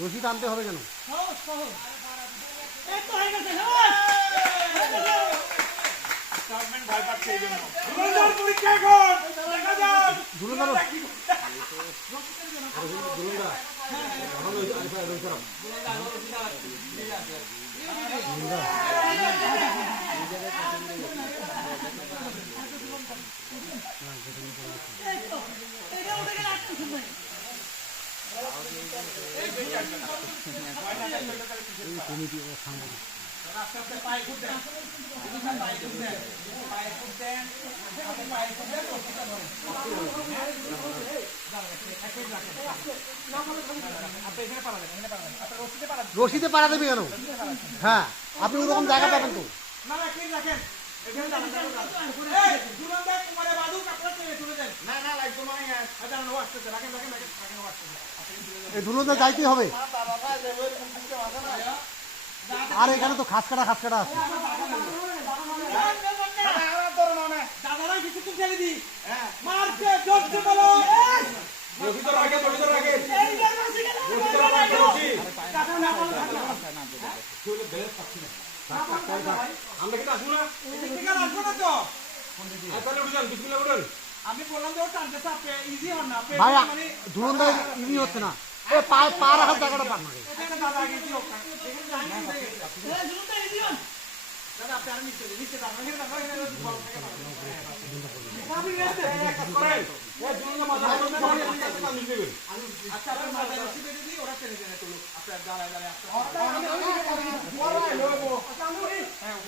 রশি টানতে হবে কেন? রশিতে পাড়া দেবে কেন? হ্যাঁ, আপনি ওরকম জায়গা পাবেন তো। এই ধুলোতে যাইতে হবে। আর এখানে তো খাস কাটা আছে। ভাই ধুলনদা ইজি হচ্ছে না, পা রাখার জায়গাটা পান না।